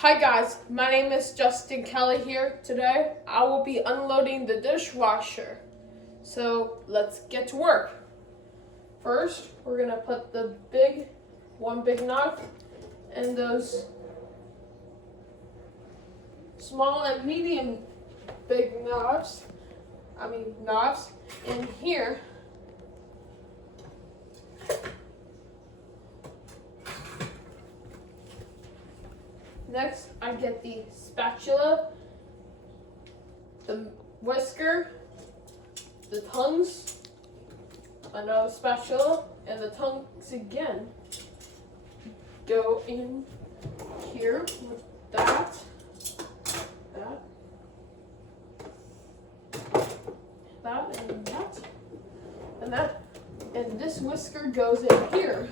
Hi guys, my name is Justin Kelly here. Today I will be unloading the dishwasher. So let's get to work. First, we're gonna put the one big knife and those small and medium big knives in here. Next, I get the spatula, the whisker, the tongues, another spatula, and the tongues again. Go in here with that, and that, and this whisker goes in here.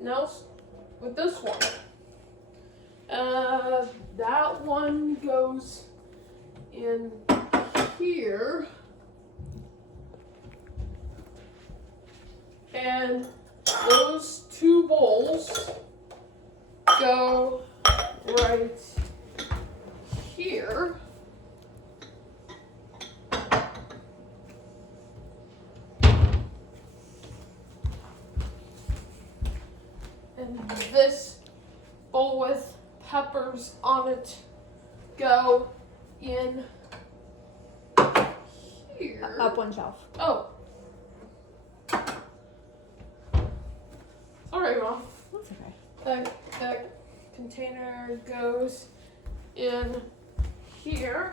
Now with this one, that one goes in here, and those two bowls go right here. And this bowl with peppers on it go in here. Up one shelf. Oh. Sorry, Mom. That's okay. That container goes in here.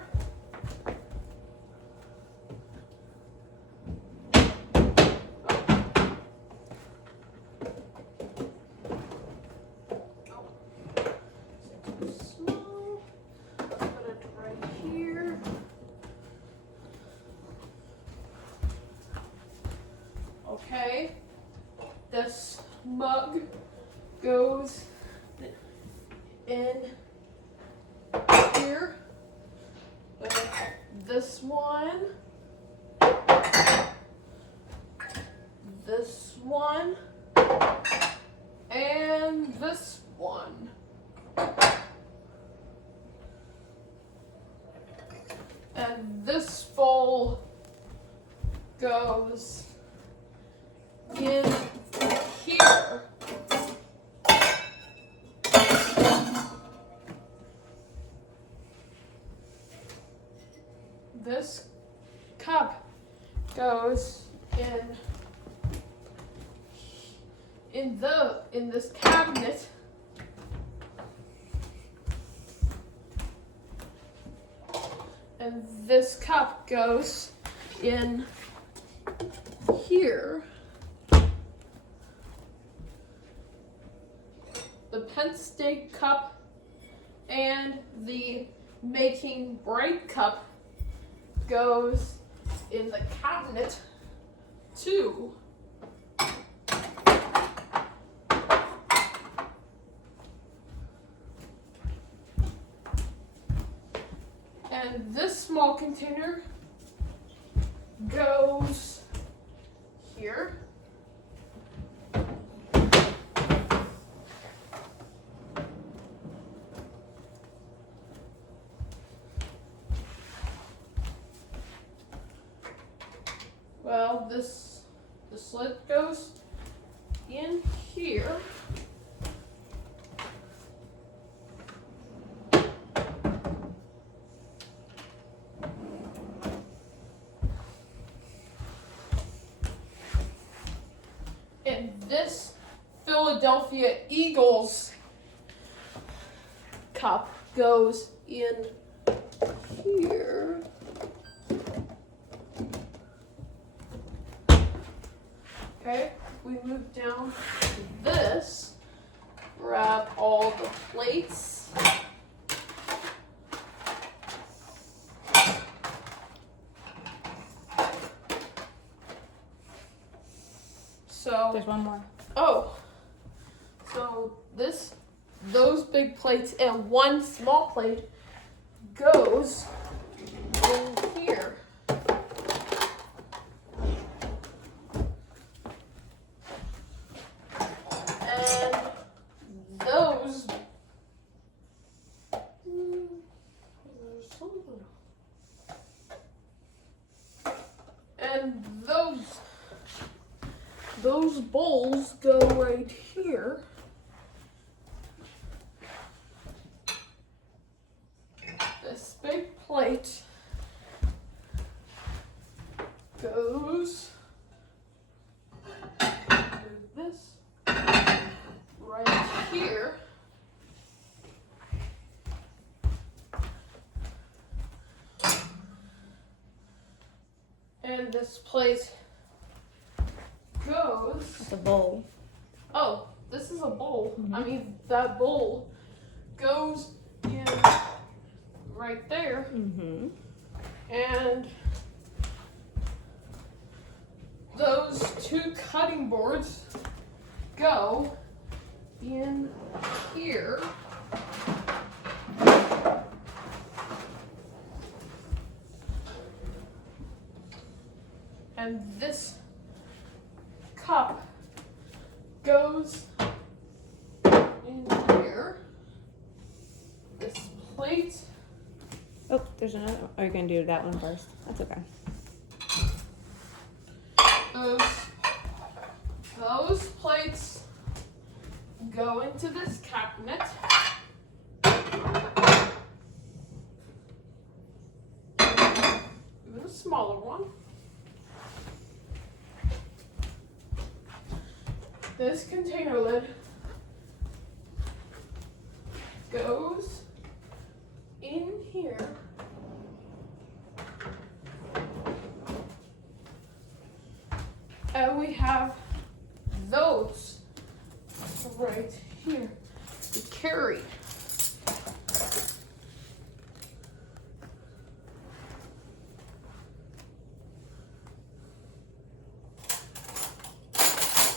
Okay, this mug goes in here. This one, and this one. And this bowl goes in here. This cup goes in this cabinet. And this cup goes in here. The Penn State cup and the making bread cup goes in the cabinet too. And this small container goes here. Well, the slit goes in here. And this Philadelphia Eagles cup goes in here. Okay, we move down to this, grab all the plates. So There's one more. Oh, so those big plates and one small plate goes in here. And those bowls go right here. This big plate goes this right here. And this plate goes. It's a bowl. Oh, this is a bowl. I mean, that bowl goes in right there. And those two cutting boards go in here. And this cup goes in here. This plate. Oh, there's another one. Are you going to do that one first? That's okay. Those plates go into this cabinet. Even a smaller one. This container lid goes in here. And we have those right here to carry.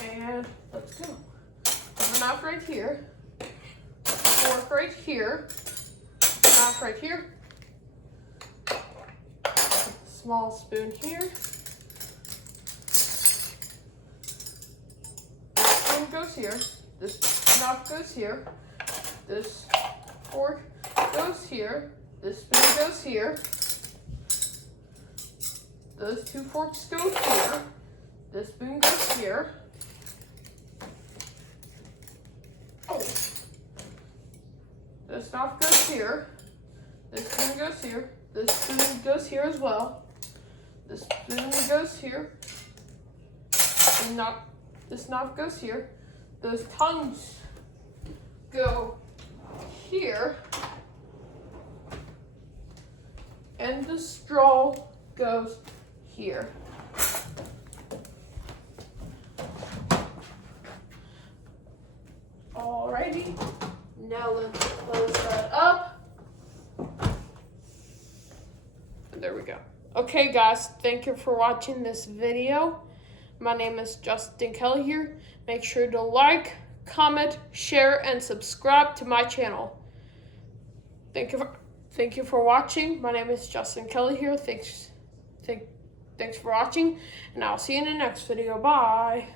And let's go. Have a knife right here, fork right here, knife right here, small spoon here. Goes here, this knife goes here, this fork goes here, this spoon goes here, those two forks go here, this spoon goes here. Oh, this knife goes here, this spoon goes here, this spoon goes here as well, this spoon goes here, and this knife goes here. Those tongues go here, and the straw goes here. Alrighty, now let's close that up. And there we go. Okay guys, thank you for watching this video. My name is Justin Kelly here. Make sure to like, comment, share, and subscribe to my channel. Thank you for watching. My name is Justin Kelly here. Thanks for watching, and I'll see you in the next video. Bye.